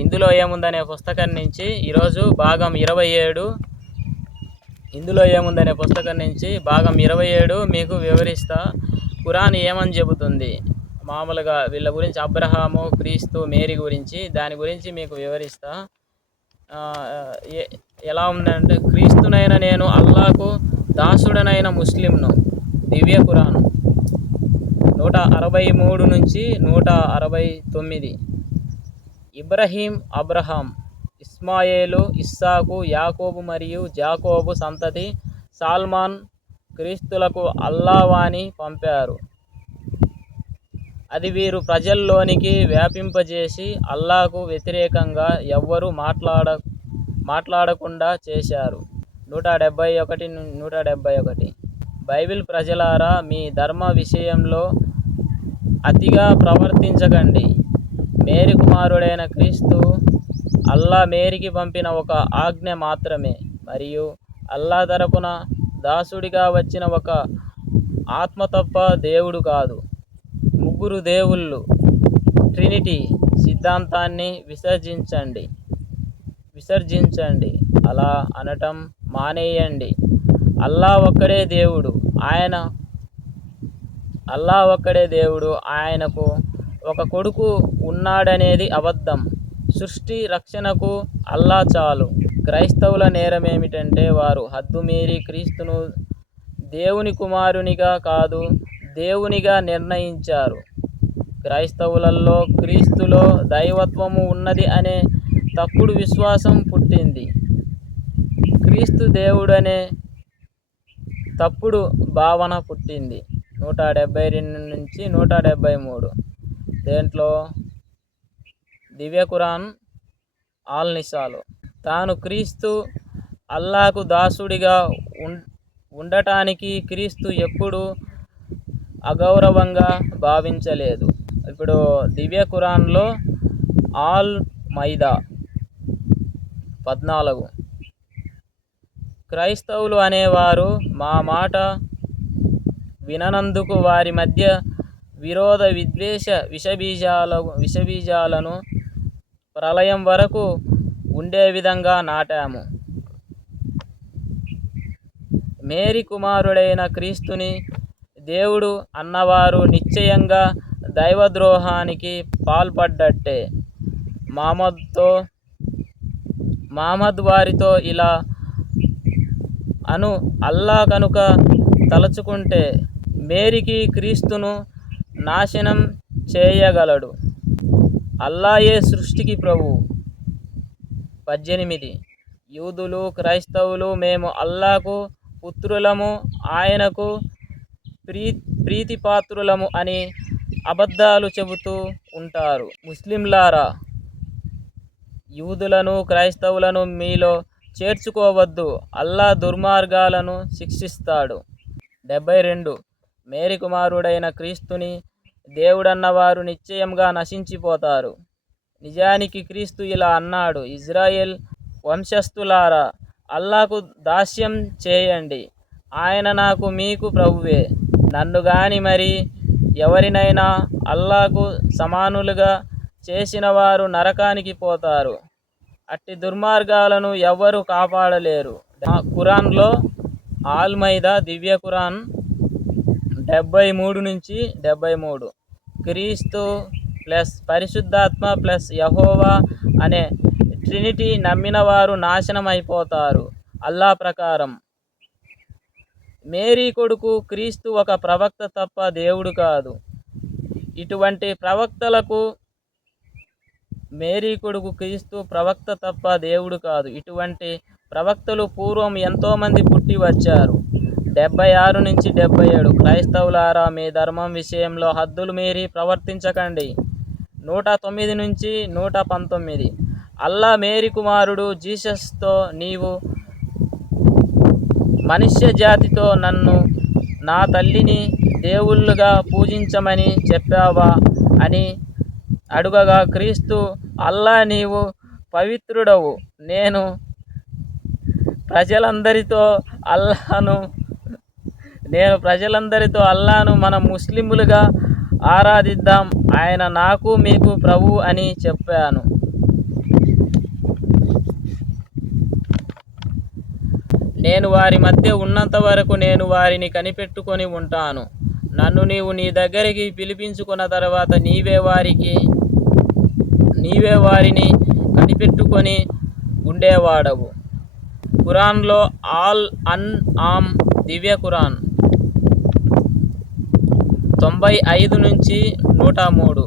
ఇందులో ఏముందనే పుస్తకం నుంచి ఈరోజు భాగం 27 ఇందులో ఏముందనే పుస్తకం నుంచి భాగం 27 మీకు వివరిస్తా. ఖురాన్ ఏమని చెబుతుంది, మామూలుగా వీళ్ళ గురించి, అబ్రహాము, క్రీస్తు, మేరీ గురించి, దాని గురించి మీకు వివరిస్తా. ఎలా ఉందంటే, క్రీస్తునైన నేను అల్లాకు దాసుడనైన ముస్లింను. దివ్య ఖురాన్ 163 నుంచి 169. ఇబ్రహీం, అబ్రహాం, ఇస్మాయేలు, ఇస్సాకు, యాకోబు మరియు జాకోబు సంతతి సాల్మాన్ క్రీస్తులకు అల్లావాణి పంపారు. అది వీరు ప్రజల్లోనికి వ్యాపింపజేసి అల్లాకు వ్యతిరేకంగా ఎవ్వరూ మాట్లాడకుండా చేశారు. 171. బైబిల్ ప్రజలారా, మీ ధర్మ విషయంలో అతిగా ప్రవర్తించకండి. మేరీ కుమారుడైన క్రీస్తు అల్లా మేరీకి పంపిన ఒక ఆజ్ఞ మాత్రమే, మరియు అల్లా తరపున దాసుడిగా వచ్చిన ఒక ఆత్మ తప్ప దేవుడు కాదు. ముగ్గురు దేవుళ్ళు, ట్రినిటీ సిద్ధాంతాన్ని విసర్జించండి. అలా అనటం మానేయండి. అల్లా ఒక్కడే దేవుడు. ఆయనకు ఒక కొడుకు ఉన్నాడనేది అబద్ధం. సృష్టి రక్షణకు అల్లా చాలు. క్రైస్తవుల నేరమేమిటంటే, వారు హద్దుమీరి క్రీస్తును దేవుని కుమారునిగా కాదు, దేవునిగా నిర్ణయించారు. క్రైస్తవులలో క్రీస్తులో దైవత్వము ఉన్నది అనే తప్పుడు విశ్వాసం పుట్టింది. క్రీస్తు దేవుడనే తప్పుడు భావన పుట్టింది. 172 నుంచి 173. దేంట్లో? దివ్య ఖురాన్ ఆల్ నిసాలో. తాను క్రీస్తు అల్లాకు దాసుడిగా ఉండటానికి క్రీస్తు ఎప్పుడూ అగౌరవంగా భావించలేదు. ఇప్పుడు దివ్య ఖురాన్లో ఆల్ మైదా 14. క్రైస్తవులు అనేవారు మా మాట విననందుకు వారి మధ్య విరోధ విద్వేష విషబీజాలను ప్రళయం వరకు ఉండే విధంగా నాటాము. మేరీ కుమారుడైన క్రీస్తుని దేవుడు అన్నవారు నిశ్చయంగా దైవద్రోహానికి పాల్పడ్డట్టే. మహమ్మద్ వారితో ఇలా అను, అల్లా కనుక తలచుకుంటే మేరీకి క్రీస్తును నాశనం చేయగలడు. అల్లాయే సృష్టికి ప్రభువు. 18. యూదులు, క్రైస్తవులు మేము అల్లాకు పుత్రులము, ఆయనకు ప్రీతిపాత్రులము అని అబద్ధాలు చెబుతూ ఉంటారు. ముస్లింలారా, యూదులను, క్రైస్తవులను మీలో చేర్చుకోవద్దు. అల్లా దుర్మార్గాలను శిక్షిస్తాడు. 72. మేరీ కుమారుడైన క్రీస్తుని దేవుడన్నవారు నిశ్చయంగా నశించిపోతారు. నిజానికి క్రీస్తు ఇలా అన్నాడు: ఇజ్రాయెల్ వంశస్థులారా, అల్లాకు దాస్యం చేయండి. ఆయన నాకు మీకు ప్రభువే. నన్ను గాని మరి ఎవరినైనా అల్లాకు సమానులుగా చేసిన వారు నరకానికి పోతారు. అట్టి దుర్మార్గాలను ఎవ్వరూ కాపాడలేరు. ఖురాన్లో ఆల్ మైదా దివ్య ఖురాన్ 73 నుంచి 73. క్రీస్తు ప్లస్ పరిశుద్ధాత్మ ప్లస్ యెహోవా అనే ట్రినిటీ నమ్మిన వారు నాశనం అయిపోతారు. అల్లా ప్రకారం మేరీ కొడుకు క్రీస్తు ఒక ప్రవక్త తప్ప దేవుడు కాదు. ఇటువంటి ప్రవక్తలకు మేరీ కొడుకు క్రీస్తు ప్రవక్త తప్ప దేవుడు కాదు. ఇటువంటి ప్రవక్తలు పూర్వం ఎంతోమంది పుట్టి వచ్చారు. 76 నుంచి 77. క్రైస్తవులారా, మీ ధర్మం విషయంలో హద్దులు మీరి ప్రవర్తించకండి. 109 నుంచి 119. అల్లా మేరీ కుమారుడు జీసస్తో, నీవు మనుష్య జాతితో నన్ను, నా తల్లిని దేవుళ్ళుగా పూజించమని చెప్పావా అని అడుగగా, క్రీస్తు, అల్లా నీవు పవిత్రుడవు, నేను ప్రజలందరితో అల్లాను మనం ముస్లిములుగా ఆరాధిద్దాం, ఆయన నాకు మీకు ప్రభువు అని చెప్పాను. నేను వారి మధ్య ఉన్నంత వరకు నేను వారిని కనిపెట్టుకొని ఉంటాను. నన్ను నీవు నీ దగ్గరికి పిలిపించుకున్న తర్వాత నీవే వారిని కనిపెట్టుకొని ఉండేవాడవు. ఖురాన్లో ఆల్ అన్ ఆమ్ దివ్య ఖురాన్ 95 నుంచి 103.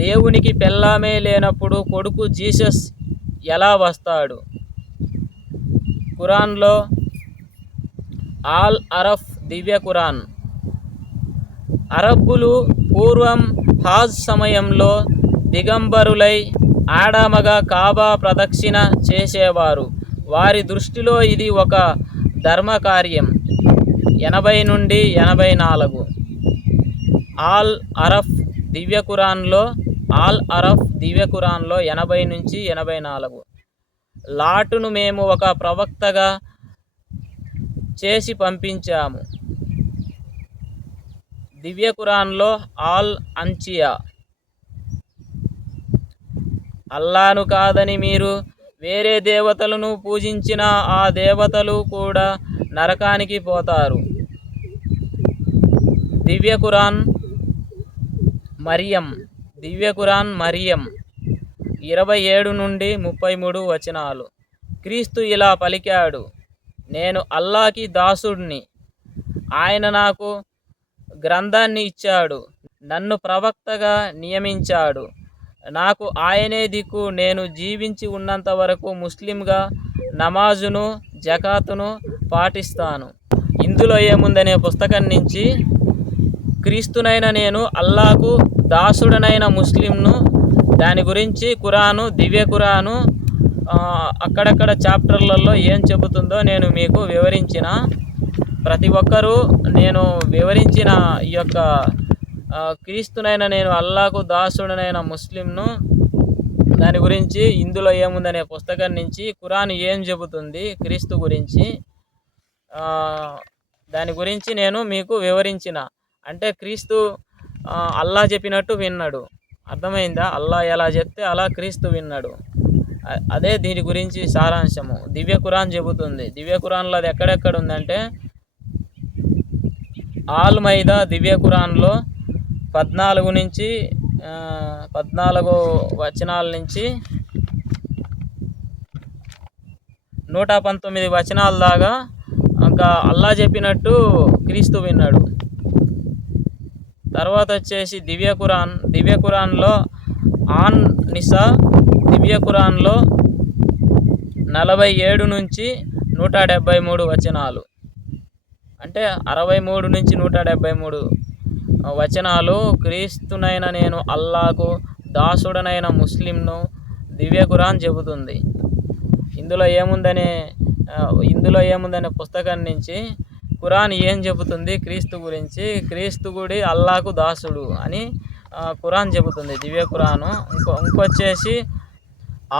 దేవునికి పెళ్ళామే లేనప్పుడు కొడుకు జీసస్ ఎలా వస్తాడు? ఖురాన్లో ఆల్ అరఫ్ దివ్య ఖురాన్. అరబ్బులు పూర్వం హాజ్ సమయంలో దిగంబరులై ఆడామగా కాబా ప్రదక్షిణ చేసేవారు. వారి దృష్టిలో ఇది ఒక ధర్మకార్యం. 80 నుండి 84. ఆల్ అరఫ్ దివ్య ఖురాన్లో 80 నుంచి 84. లాటును మేము ఒక ప్రవక్తగా చేసి పంపించాము. దివ్య ఖురాన్లో ఆల్ అంచియా. అల్లాను కాదని మీరు వేరే దేవతలను పూజించిన ఆ దేవతలు కూడా నరకానికి పోతారు. దివ్య ఖురాన్ మరియం 27 నుండి 33 వచనాలు. క్రీస్తు ఇలా పలికాడు: నేను అల్లాకి దాసుడిని. ఆయన నాకు గ్రంథాన్ని ఇచ్చాడు, నన్ను ప్రవక్తగా నియమించాడు. నాకు ఆయనే దిక్కు. నేను జీవించి ఉన్నంత వరకు ముస్లింగా నమాజును జకాతును పాటిస్తాను. ఇందులో ఏముందనే పుస్తకం నుంచి క్రీస్తునైన నేను అల్లాకు దాసుడనైన ముస్లింను, దాని గురించి ఖురాను దివ్య ఖురాను అక్కడక్కడ చాప్టర్లలో ఏం చెబుతుందో నేను మీకు వివరించిన. ప్రతి ఒక్కరూ నేను వివరించిన ఈ యొక్క క్రీస్తునైన నేను అల్లాకు దాసుడనైన ముస్లింను దాని గురించి ఇందులో ఏముందనే పుస్తకం నుంచి ఖురాన్ ఏం చెబుతుంది క్రీస్తు గురించి దాని గురించి నేను మీకు వివరించిన. అంటే క్రీస్తు అల్లా చెప్పినట్టు విన్నాడు. అర్థమైందా? అల్లా ఎలా చెప్తే అలా క్రీస్తు విన్నాడు. అదే దీని గురించి సారాంశము. దివ్య ఖురాన్ చెబుతుంది. దివ్య ఖురాన్లో అది ఎక్కడెక్కడ ఉందంటే ఆల్ మైదా దివ్య ఖురాన్లో 14 నుంచి 14 వచనాల నుంచి 119 వచనాల దాకా ఇంకా అల్లా చెప్పినట్టు క్రీస్తు విన్నాడు. తర్వాత వచ్చేసి దివ్య ఖురాన్లో ఆన్ నిసా దివ్య ఖురాన్లో 47 నుంచి 173 వచనాలు. అంటే 63 నుంచి 173 వచనాలు క్రీస్తునైన నేను అల్లాకు దాసుడనైన ముస్లింను దివ్య ఖురాన్ చెబుతుంది. ఇందులో ఏముందనే పుస్తకం నుంచి ఖురాన్ ఏం చెబుతుంది క్రీస్తు గురించి, క్రీస్తు గుడి అల్లాకు దాసుడు అని ఖురాన్ చెబుతుంది దివ్య ఖురాను. ఇంకొచ్చేసి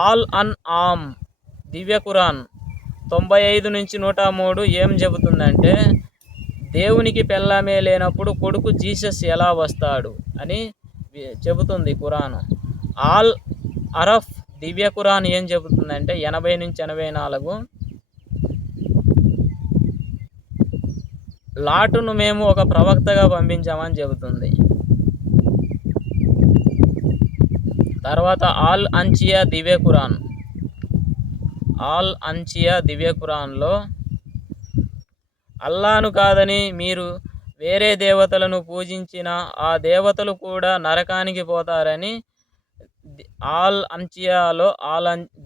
ఆల్ అన్ ఆమ్ దివ్య ఖురాన్ 95 నుంచి 103 ఏం చెబుతుందంటే దేవునికి పెళ్ళామే లేనప్పుడు కొడుకు జీసస్ ఎలా వస్తాడు అని చెబుతుంది ఖురాను. ఆల్ అరఫ్ దివ్య ఖురాన్ ఏం చెబుతుందంటే 80 నుంచి 84 లాటును మేము ఒక ప్రవక్తగా పంపించామని చెబుతుంది. తర్వాత ఆల్ అంచియా దివ్య ఖురాన్లో అల్లాను కాదని మీరు వేరే దేవతలను పూజించిన ఆ దేవతలు కూడా నరకానికి పోతారని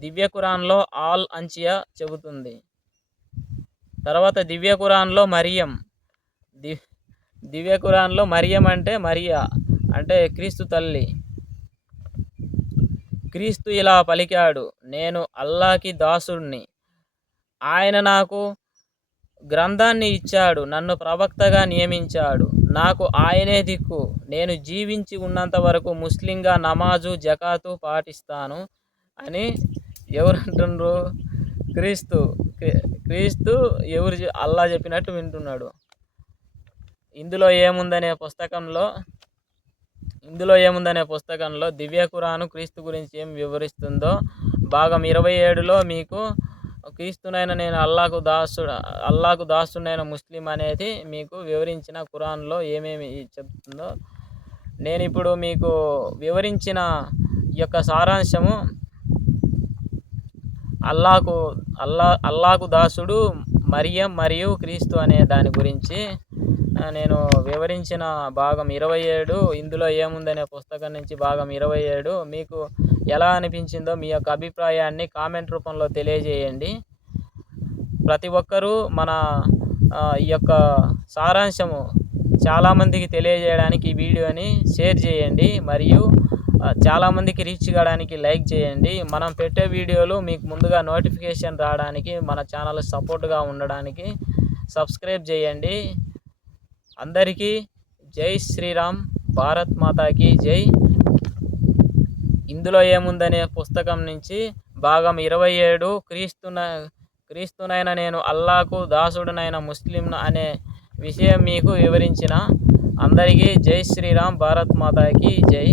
దివ్య ఖురాన్లో ఆల్ అంచియా చెబుతుంది. తర్వాత దివ్య ఖురాన్లో మరియం అంటే మరియా అంటే క్రీస్తు తల్లి. క్రీస్తు ఇలా పలికాడు: నేను అల్లాకి దాసుడిని. ఆయన నాకు గ్రంథాన్ని ఇచ్చాడు, నన్ను ప్రవక్తగా నియమించాడు. నాకు ఆయనే దిక్కు. నేను జీవించి ఉన్నంత వరకు ముస్లింగా నమాజు జకాతు పాటిస్తాను అని ఎవరంటుండ్రు? క్రీస్తు అల్లా చెప్పినట్టు వింటున్నాడు. ఇందులో ఏముందనే పుస్తకంలో దివ్య ఖురాను క్రీస్తు గురించి ఏం వివరిస్తుందో భాగం 27లో మీకు క్రీస్తునైన నేను అల్లాకు దాసుడైన ముస్లిం అనేది మీకు వివరించిన ఖురాన్లో ఏమేమి చెప్తుందో నేను ఇప్పుడు మీకు వివరించిన ఈ యొక్క సారాంశము అల్లాకు దాసుడు మరియం మరియు క్రీస్తు అనే దాని గురించి నేను వివరించిన భాగం 27 ఇందులో ఏముందనే పుస్తకం నుంచి భాగం 27 మీకు ఎలా అనిపించిందో మీ యొక్క అభిప్రాయాన్ని కామెంట్ రూపంలో తెలియజేయండి. ప్రతి ఒక్కరూ మన ఈ యొక్క సారాంశము చాలామందికి తెలియజేయడానికి ఈ వీడియోని షేర్ చేయండి మరియు చాలామందికి రీచ్ కావడానికి లైక్ చేయండి. మనం పెట్టే వీడియోలు మీకు ముందుగా నోటిఫికేషన్ రావడానికి మన ఛానల్ సపోర్ట్గా ఉండడానికి సబ్స్క్రైబ్ చేయండి. అందరికీ జై శ్రీరామ్, భారత్ మాతాకి జై. ఇందులో ఏముందనే పుస్తకం నుంచి భాగం 27 క్రీస్తునైన నేను అల్లాకు దాసుడునైన ముస్లిం అనే విషయం మీకు వివరించిన. అందరికీ జై శ్రీరామ్, భారత్ మాతాకి జై.